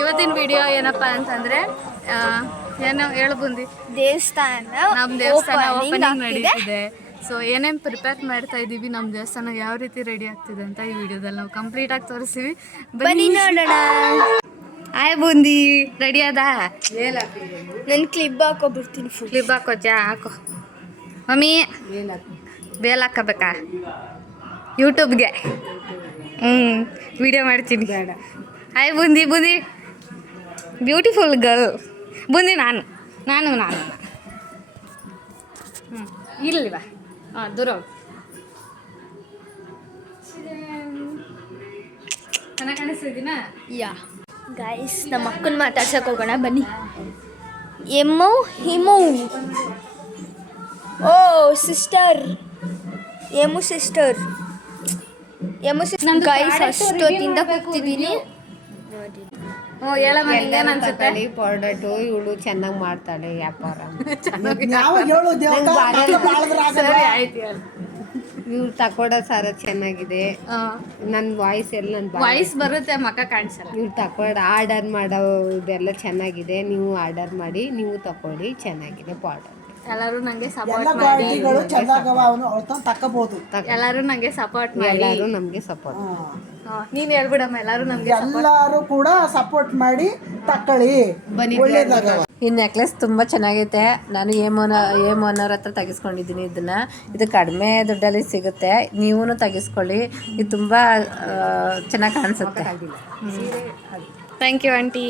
ಇವತ್ತಿನ ವಿಡಿಯೋ ಏನಪ್ಪ ಅಂತಂದರೆ ಏನೋ ಹೇಳು ಬುಂದಿ ನಮ್ಮ ದೇವಸ್ಥಾನ ಓಪನಿಂಗ್ ನಡೀತಿದೆ. ಸೊ ಏನೇನು ಪ್ರಿಪೇರ್ ಮಾಡ್ತಾ ಇದ್ದೀವಿ, ನಮ್ಮ ದೇವಸ್ಥಾನ ಯಾವ ರೀತಿ ರೆಡಿ ಆಗ್ತಿದೆ ಅಂತ ಈ ವಿಡಿಯೋದಲ್ಲಿ ನಾವು ಕಂಪ್ಲೀಟಾಗಿ ತೋರಿಸ್ತೀವಿ. ಬನ್ನಿ ನೋಡೋಣ. ಆಯ್ ಬುಂದಿ ರೆಡಿ ಅದ? ನಾನು ಕ್ಲಿಪ್ ಹಾಕೋಬಿಡ್ತೀನಿ. ಕ್ಲಿಪ್ ಹಾಕೋತ್ಯಾ? ಹಾಕೋ ಮಮ್ಮಿ. ಬೇಲ್ ಹಾಕೋಬೇಕಾ ಯೂಟ್ಯೂಬ್ಗೆ? ವಿಡಿಯೋ ಮಾಡ್ತೀನಿ. ಆಯ್ ಬುಂದಿ ಬುಂದಿ ಬ್ಯೂಟಿಫುಲ್ ಗರ್ಲ್ ಬುಂದಿ. ನಾನು ಇಲ್ವಾ? ದೂರ ಚೆನ್ನಾಗಿ ಕಾಣಿಸ್ತಿದ್ದೀನ? ಯಾ ಗೈಸ್, ನಮ್ಮ ಅಕ್ಕನ ಮಾತಾಡ್ಸಕ್ಕೆ ಹೋಗೋಣ ಬನ್ನಿ. ಎಮ್ಮೋ ಹಿಮೋ. ಓ ಸಿಸ್ಟರ್, ಎಮ್ಮು ಸಿಸ್ಟರ್, ಗೈಸ್ ಅಷ್ಟೊತ್ತಿಂದ ಕೂಗ್ತಿದ್ದೀನಿ. ಅನ್ಸುತ್ತೆ ಪ್ರಾಡಕ್ಟು ಇವಳು ಚೆನ್ನಾಗಿ ಮಾಡ್ತಾಳೆ ವ್ಯಾಪಾರ. ಇವ್ರು ತಕೊಡೋ ಸಾರ ಚೆನ್ನಾಗಿದೆ. ನನ್ನ ವಾಯ್ಸ್ ಎಲ್ಲ ವಾಯ್ಸ್ ಬರುತ್ತೆ, ಮಕ್ಕ ಕಾಣಿಸಲ್ಲ. ಇವ್ರು ತಕೊಂಡು ಆರ್ಡರ್ ಮಾಡೋ ಇದೆಲ್ಲ ಚೆನ್ನಾಗಿದೆ. ನೀವು ಆರ್ಡರ್ ಮಾಡಿ, ನೀವು ತಗೊಳ್ಳಿ, ಚೆನ್ನಾಗಿದೆ ಪ್ರಾಡಕ್ಟ್. ಎಲ್ಲರೂ ನಂಗೆ ಸಪೋರ್ಟ್ ಮಾಡಿ. ಎಲ್ಲರೂ ನಂಗೆ ಸಪೋರ್ಟ್ ಮಾಡಿ. ಎಲ್ಲರೂ ನಮಗೆ ಸಪೋರ್ಟ್. ನೀನ್ ಹೇಳ್ಬಿಡಮ್ಮ. ಎಲ್ಲರೂ ಕೂಡ ಸಪೋರ್ಟ್ ಮಾಡಿ ತಕೊಳ್ಳಿ. ಈ ನೆಕ್ಲೆಸ್ ತುಂಬ ಚೆನ್ನಾಗೈತೆ. ನಾನು ಏಮೋನವ್ರ ಹತ್ರ ತೆಗೆಸ್ಕೊಂಡಿದ್ದೀನಿ ಇದನ್ನ. ಇದು ಕಡಿಮೆ ದುಡ್ಡಲ್ಲಿ ಸಿಗುತ್ತೆ, ನೀವೂ ತೆಗೆಸ್ಕೊಳ್ಳಿ. ಇದು ತುಂಬ ಚೆನ್ನಾಗಿ ಕಾಣಿಸುತ್ತೆ. Thank you aunty.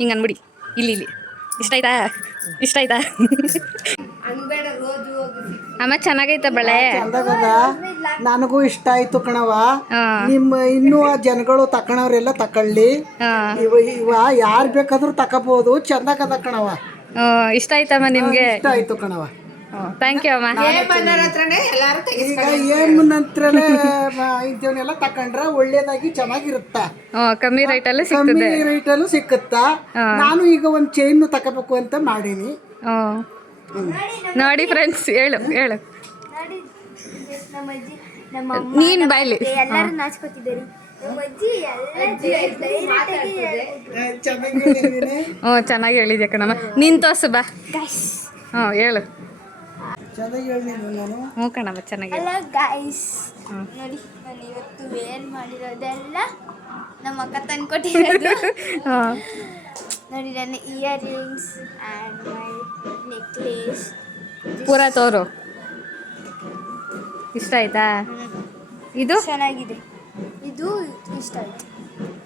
ಹಿಂಗೆ ಅನ್ಬಿಡಿ. ಇಲ್ಲಿ ಇಷ್ಟ ಆಯ್ತಾ ಅಮ್ಮ? ಚೆನ್ನಾಗೈತ ಬಳೆ? ನನಗೂ ಇಷ್ಟ ಆಯ್ತು ಕಣವ. ನಿಮ್ಮ ಇನ್ನೂ ಜನಗಳು ತಕೊಳವ್ರೆಲ್ಲ ತಕೊಳ್ಳಿ. ಇವ ಯಾರು ಬೇಕಾದ್ರೂ ತಕೋಬಹುದು. ಚಂದಕದ ಕಣವ. ಇಷ್ಟ ಆಯ್ತಮ್ಮ ನಿಮ್ಗೆ? ಇಷ್ಟ ಆಯ್ತು ಕಣವ. ಥ್ಯಾಂಕ್ ಯು ಅಮ್ಮ. ಈಗ ಏಮನಂತ್ರನೇ ಇಂಥವನ್ನೆಲ್ಲ ತಕೊಂಡ್ರೆ ಒಳ್ಳೇದಾಗಿ ಚೆನ್ನಾಗಿರುತ್ತ. ಕಮ್ಮಿ ರೇಟಲ್ಲೂ ಸಿಕ್ಕುತ್ತಾ. ನಾನು ಈಗ ಒಂದು ಚೈನ್ ತಗೋಬೇಕು ಅಂತ ಮಾಡೀನಿ. ನೋಡಿ ಫ್ರೆಂಡ್ಸ್, ಹೇಳು ನೀನ್ ಬಾಯ್ಲಿ. ಎಲ್ಲರೂ ನಾಚ್ಕೋತಿದ್ದಾರೆ. ಚೆನ್ನಾಗಿ ಹೇಳಿದ್ಯಾ ಕಣಮ್ಮ. ನೀನ್ ತೋರ್ಸು ಬಾ. ಹೇಳು. ಹ್ಞೂ ಕಣಮ್ಮ, ಚೆನ್ನಾಗಿ. ಹಲೋ ಗೈಸ್, ನೋಡಿ ನಾನು ಇವತ್ತು ವೇರ್ ಮಾಡಿರೋದೆಲ್ಲ ನಮ್ಮ ಅಕ್ಕ ತಂದ್ಕೊಟ್ಟಿರೋದು. ನೋಡಿ ನನ್ನ ಇಯರಿಂಗ್ಸ್ ಆ್ಯಂಡ್ ಮೈ ನೆಕ್ಲೇಸ್. ಪೂರ ತೋರು. ಇಷ್ಟ ಆಯ್ತಾ? ಇದು ಚೆನ್ನಾಗಿದೆ. ಇದು ಇಷ್ಟ ಆಯ್ತು.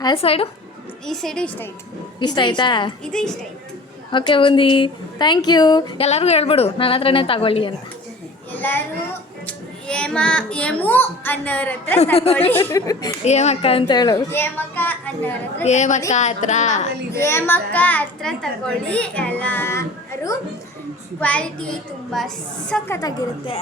ಆ ಸೈಡು? ಈ ಸೈಡು ಇಷ್ಟ ಆಯ್ತು. ಇಷ್ಟ ಆಯ್ತಾ? ಇದು ಇಷ್ಟ ಆಯ್ತು. Okay boondi, thank you. ಎಲ್ಲರಿಗೂ ಹೇಳ್ಬಿಡು ನನ್ನ ಹತ್ರನೇ ತಗೊಳ್ಳಿ ಅಂತ. ಎಲ್ಲರೂ ಏಮು ಅನ್ನೋರ ಹತ್ರ ತಗೊಳ್ಳಿ. ಏಮಕ್ಕ ಅಂತ ಹೇಳು. ಏಮಕ್ಕ ಅನ್ನೋರ ಹತ್ರ, ಏಮಕ್ಕ ಹತ್ರ ತಗೊಳ್ಳಿ. ಎಲ್ಲರೂ ಕ್ವಾಲಿಟಿ ತುಂಬ ಸಖತ್ತಾಗಿರುತ್ತೆ.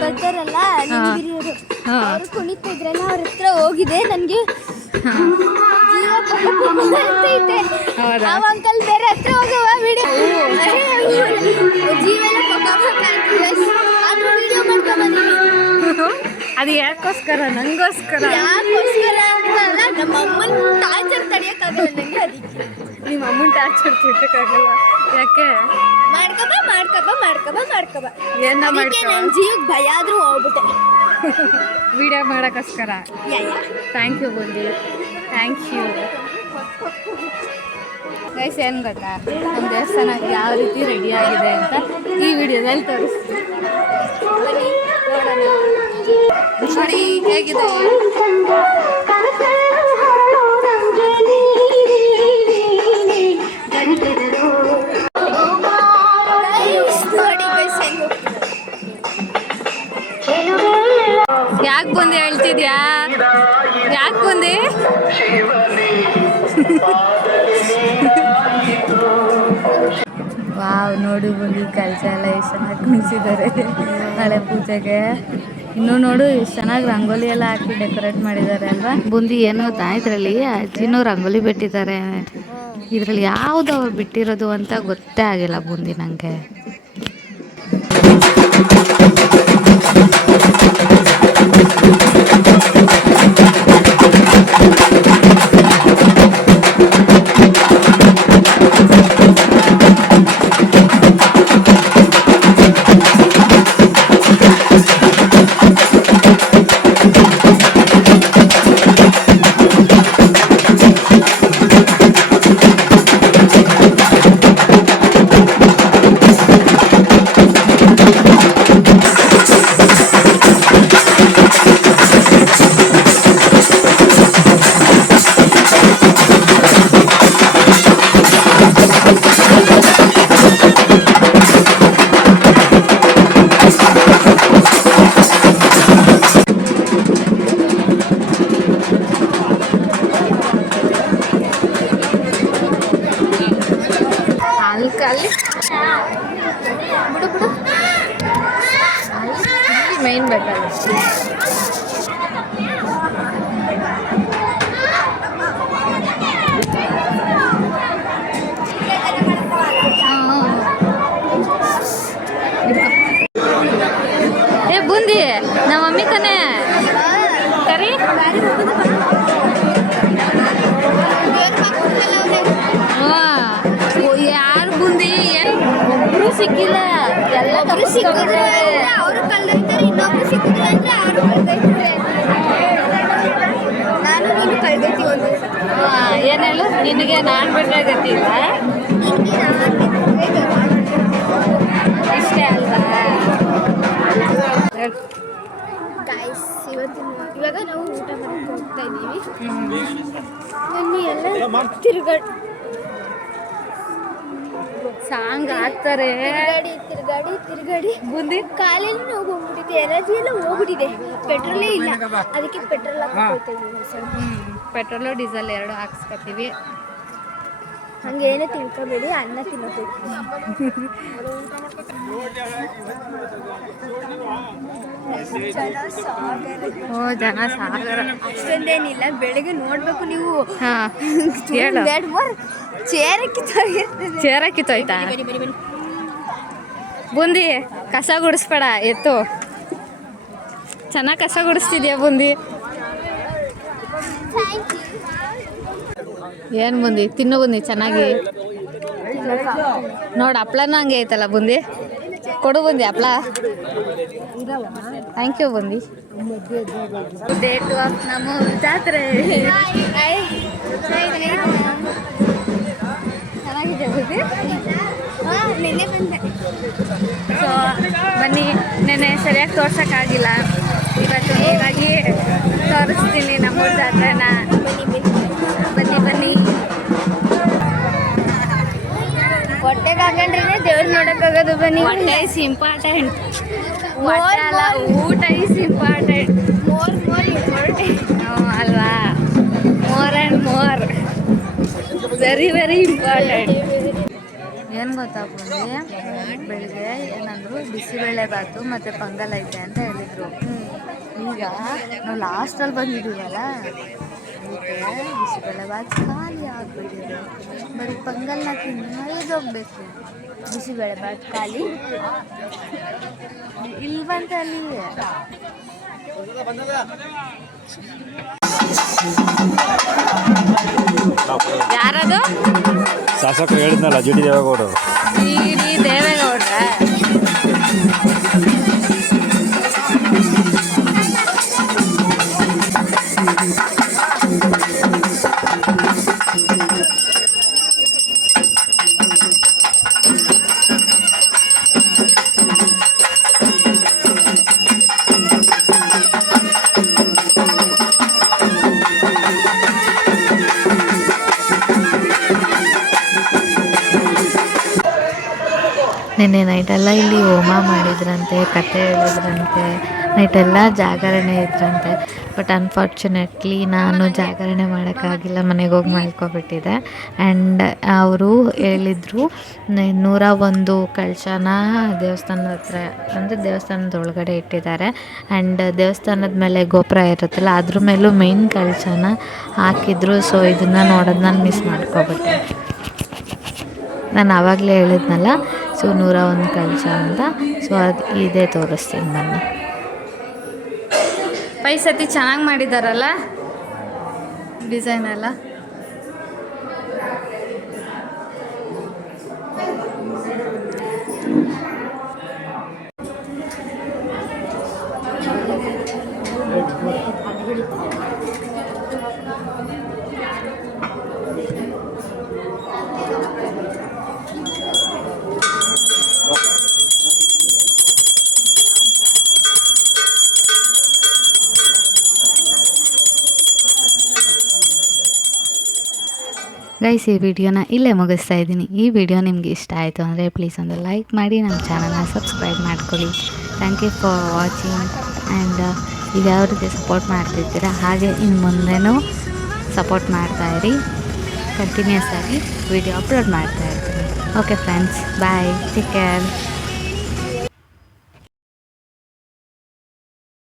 ಬರ್ತಾರಲ್ಲ ನಿಂಗಿರಿಯವರು, ಅವರು ಕುಣಿತಿದ್ರಲ್ಲ, ಅವ್ರ ಹತ್ರ ಹೋಗಿದೆ. ನನಗೆ ಜೀವ ಪಕ್ಕೈತೆ. ಆ ಅಂಕಲ್ ಬೇರೆ ಹತ್ರ ಹೋಗವ ವಿಡಿಯೋ ಜೀವನ ಆದ್ರೂ ವಿಡಿಯೋ ಮಾಡ್ಕೊಂಬಂದಿನಿ. ಅದು ಯಾಕೋಸ್ಕರ? ನಂಗೋಸ್ಕರ. ಯಾಕೋಸ್ಕರ ಅಂತ ಅಲ್ಲ, ನಮ್ಮ ಅಮ್ಮನ ಟಾರ್ಚರ್ ತಡೆಯೋಕ್ಕಾಗಲ್ಲ ನನಗೆ. ಅದಕ್ಕೆ ನಿಮ್ಮ ಅಮ್ಮನ ಟಾರ್ಚರ್ ತಿಟ್ಟಕ್ಕಾಗಲ್ಲ. ಯಾಕೆ ಮಾಡ್ಕಬ ಏನ ಅದಕ್ಕೆ ನನ್ನ ಜೀವಕ್ಕೆ ಭಯ ಆದ್ರೂ ಹೋಗ್ಬಿಟ್ಟೆ ವಿಡಿಯೋ ಮಾಡೋಕ್ಕೋಸ್ಕರ. Thank you Bundi, thank you guys. ಏನು ಗೊತ್ತಾ, ನಮ್ಮ ದೇವಸ್ಥಾನ ಯಾವ ರೀತಿ ರೆಡಿ ಆಗಿದೆ ಅಂತ ಈ ವಿಡಿಯೋದಲ್ಲಿ ತೋರಿಸ್ತೀನಿ. ಬನ್ನಿ ನೋಡೋಣ. ನೋಡಿ ಹೇಗಿದೆ. ಯಾಕೆ ಬಂದು ಹೇಳ್ತಿದ್ಯಾ? ಯಾಕೆ ಬಂದು? ವಾವ್, ನೋಡಿ ಬಂದು ಕೆಲಸ ಎಲ್ಲ ಎಷ್ಟು ಚೆನ್ನಾಗಿ ಕುಣಿಸಿದ್ದಾರೆ ನಾಳೆ ಪೂಜೆಗೆ. ಇನ್ನೂ ನೋಡು ಎಷ್ಟು ಚೆನ್ನಾಗಿ ರಂಗೋಲಿ ಎಲ್ಲ ಹಾಕಿ ಡೆಕೋರೇಟ್ ಮಾಡಿದ್ದಾರೆ ಅಲ್ವಾ. ಬುಂದಿ ಏನು ಗೊತ್ತಾ, ಇದರಲ್ಲಿ ಅಜ್ಜಿನೂ ರಂಗೋಲಿ ಬಿಟ್ಟಿದ್ದಾರೆ. ಇದರಲ್ಲಿ ಯಾವುದು ಅವ್ರು ಬಿಟ್ಟಿರೋದು ಅಂತ ಗೊತ್ತೇ ಆಗಿಲ್ಲ ಬುಂದಿ ನನಗೆ. ಅಲ್ಲಿ ಬಿಡು ಬಿಡು, ಅಲ್ಲಿ ಮೈನ್ ಬೇಕಲ್ಲ. ಏ ಬುಂದಿ, ನಮ್ಮ ಮಮ್ಮಿ ತಾನೇ ಕರಿ. ಯಾರು ಬುಂದಿ ಒಬ್ರು ಸಿಕ್ಕಿಲ್ಲ, ಎಲ್ಲರೂ ಸಿಕ್ಕಿದ್ರೆ ಅವರು ಕಳ್ದೈತಾರೆ, ಇನ್ನೊಬ್ರು ಸಿಕ್ಕಿದ್ರೆ ಅಂದ್ರೆ ಅವರು ಕಳ್ದೈತಾರೆ. ನಾನು ನೀನು ಕಳ್ದೈತಿ ಒಂದು. ಏನು ಹೇಳು, ನಿನಗೆ ನಾನು ಬಿಟ್ಟರೆ ಗೊತ್ತಿಲ್ಲ, ಇಷ್ಟೇ ಅಲ್ವಾ? ಇವಾಗ ನಾವು ಊಟ ಮಾಡಕ್ಕೆ ಹೋಗ್ತಾ ಇದ್ದೀವಿ. ಬನ್ನಿ ಎಲ್ಲ ಸಾಂಗ್ ಹಾಕ್ತಾರೆ. ತಿರುಗಾಡಿ ಬುಂದಿ ಕಾಲೆಲ್ಲ ನೋವು ಹೋಗ್ಬಿಟ್ಟಿದೆ, ಎನರ್ಜಿ ಎಲ್ಲ ಹೋಗ್ಬಿಟ್ಟಿದೆ, ಪೆಟ್ರೋಲೇ ಇಲ್ಲ. ಅದಕ್ಕೆ ಪೆಟ್ರೋಲ್ ಹಾಕ್ತಾ ಇದ್ದೀವಿ. ಪೆಟ್ರೋಲು ಡೀಸೆಲ್ ಎರಡು ಹಾಕ್ಸ್ಕೊತೀವಿ. ಹಂಗೇನು ತಿಳ್ಕೊಬೇಡಿ, ಅನ್ನ ತಿನ್ನಬೇಕು. ಓ ಜನ ಸಾಗರ ಅಷ್ಟೊಂದೇನಿಲ್ಲ. ಬೆಳಿಗ್ಗೆ ನೋಡ್ಬೇಕು ನೀವು. ಚೇರ ಕಿತ್ತೋಯ್ತಾ ಬುಂದಿ? ಕಸ ಗುಡಿಸ್ಬೇಡ, ಎತ್ತು. ಚೆನ್ನಾಗಿ ಕಸ ಗುಡಿಸ್ತಿದ್ಯಾ ಬುಂದಿ. ಏನು ಬುಂದಿ, ತಿನ್ನು ಬುಂದಿ ಚೆನ್ನಾಗಿ. ನೋಡಿ ಹಪ್ಳನೂ ಹಂಗೆ ಐತಲ್ಲ ಬುಂದಿ. ಕೊಡು ಬುಂದಿ ಹಪ್ಳ. Thank you boondi. Day 2 of ನಮ್ಮ ಜಾತ್ರೆ. ಚೆನ್ನಾಗಿದೆ ಬುದ್ಧಿ. ನೆನ್ನೆ ಬಂದೆ. ಸೊ ಬನ್ನಿ, ನೆನ್ನೆ ಸರಿಯಾಗಿ ತೋರ್ಸೋಕ್ಕಾಗಿಲ್ಲ, ಇವತ್ತು ಹೀಗಾಗಿ ತೋರಿಸ್ತೀನಿ ನಮ್ಮೂರ ಜಾತ್ರೆನ. ಬನ್ನಿ ಬನ್ನಿ. ಹೊಟ್ಟೆಗೆ ಹಾಕೊಂಡ್ರೆ ದೇವ್ರು ನೋಡೋಕ್ಕಾಗೋದು. ಬನ್ನಿ. ಹೊಟ್ಟೆ ಇಸ್ ಇಂಪಾರ್ಟೆಂಟ್. ಹೊಟ್ಟೆ ಅಲ್ಲ, ಊಟ ಇಸ್ ಇಂಪಾರ್ಟೆಂಟ್. ಮೋರ್ ಇಂಪಾರ್ಟೆಂಟ್ ಅಲ್ವಾ? More and more, very very important. ಏನು ಗೊತ್ತಾ ಬುಂದಿ, ಬೆಳಿಗ್ಗೆ ಏನಂದ್ರು ಬಿಸಿಬೇಳೆ ಬಾತು ಮತ್ತು ಪೊಂಗಲ್ ಐತೆ ಅಂತ ಹೇಳಿದರು. ಈಗ ನಾವು ಲಾಸ್ಟಲ್ಲಿ ಬಂದಿದ್ದೀವಲ್ಲ, ಅದಕ್ಕೆ ಬಿಸಿಬೇಳೆ ಬಾತ್ ಖಾಲಿ ಆಗಿಬಿಟ್ಟಿದೆ. ಬರೀ ಪೊಂಗಲ್ನ ತಿಂದು ಮೈದೋಗ್ಬೇಕು. ಬಿಸಿಬೇಳೆ ಬಾತ್ ಖಾಲಿ ಇಲ್ವಂತ ಅಲ್ಲಿ. ಯಾರದು? ಶಾಸಕರು ಹೇಳಿದ್ನಲ್ಲ ಜಿ ಡಿ ದೇವೇಗೌಡರು. ಡಿ ದೇವೇಗೌಡ್ರ ನಿನ್ನೆ ನೈಟೆಲ್ಲ ಇಲ್ಲಿ ಹೋಮ ಮಾಡಿದ್ರಂತೆ, ಕತೆ ಹೇಳಿದ್ರಂತೆ, ನೈಟೆಲ್ಲ ಜಾಗರಣೆ ಇದ್ರಂತೆ. ಬಟ್ ಅನ್ಫಾರ್ಚುನೇಟ್ಲಿ ನಾನು ಜಾಗರಣೆ ಮಾಡೋಕ್ಕಾಗಿಲ್ಲ, ಮನೆಗೆ ಹೋಗಿ ಮಲ್ಕೊಬಿಟ್ಟಿದ್ದೆ. ಆ್ಯಂಡ್ ಅವರು ಹೇಳಿದರು 101 ಕಳಶನ ದೇವಸ್ಥಾನದ ಹತ್ರ ಅಂದರೆ ದೇವಸ್ಥಾನದ ಒಳಗಡೆ ಇಟ್ಟಿದ್ದಾರೆ. ಆ್ಯಂಡ್ ದೇವಸ್ಥಾನದ ಮೇಲೆ ಗೋಪುರ ಇರುತ್ತಲ್ಲ ಅದ್ರ ಮೇಲೂ ಮೇಯ್ನ್ ಕಳಶನ ಹಾಕಿದ್ರು. ಸೊ ಇದನ್ನು ನೋಡೋದು ನಾನು ಮಿಸ್ ಮಾಡ್ಕೊಬಿಟ್ಟೆ. ನಾನು ಆವಾಗಲೇ ಹೇಳಿದ್ನಲ್ಲ, ಸೊ 101 ಕಳಶ ಅಂತ. ಸೊ ಅದು ಇದೇ ತೋರಿಸ್ತೀನಿ ಬನ್ನಿ. ಸತಿ ಚೆನ್ನಾಗಿ ಮಾಡಿದಾರಲ್ಲ ಡಿಸೈನ್ ಎಲ್ಲ. ಗೈಸ್, ಈ ವಿಡಿಯೋನ ಇಲ್ಲೇ ಮುಗಿಸ್ತಾ ಇದ್ದೀನಿ. ಈ ವಿಡಿಯೋ ನಿಮಗೆ ಇಷ್ಟ ಆಯಿತು ಅಂದರೆ ಪ್ಲೀಸ್ ಒಂದು ಲೈಕ್ ಮಾಡಿ, ನಮ್ಮ ಚಾನಲ್ನ ಸಬ್ಸ್ಕ್ರೈಬ್ ಮಾಡ್ಕೊಳ್ಳಿ. Thank you for watching. And ಈಗ ಯಾವ ರೀತಿ ಸಪೋರ್ಟ್ ಮಾಡ್ತಿರ್ತೀರ ಹಾಗೆ ಇನ್ನು ಮುಂದೆನೂ ಸಪೋರ್ಟ್ ಮಾಡ್ತಾಯಿರಿ. ಕಂಟಿನ್ಯೂಸ್ ಆಗಿ ವಿಡಿಯೋ ಅಪ್ಲೋಡ್ ಮಾಡ್ತಾಯಿರ್ತೀನಿ. Okay friends, bye, take care.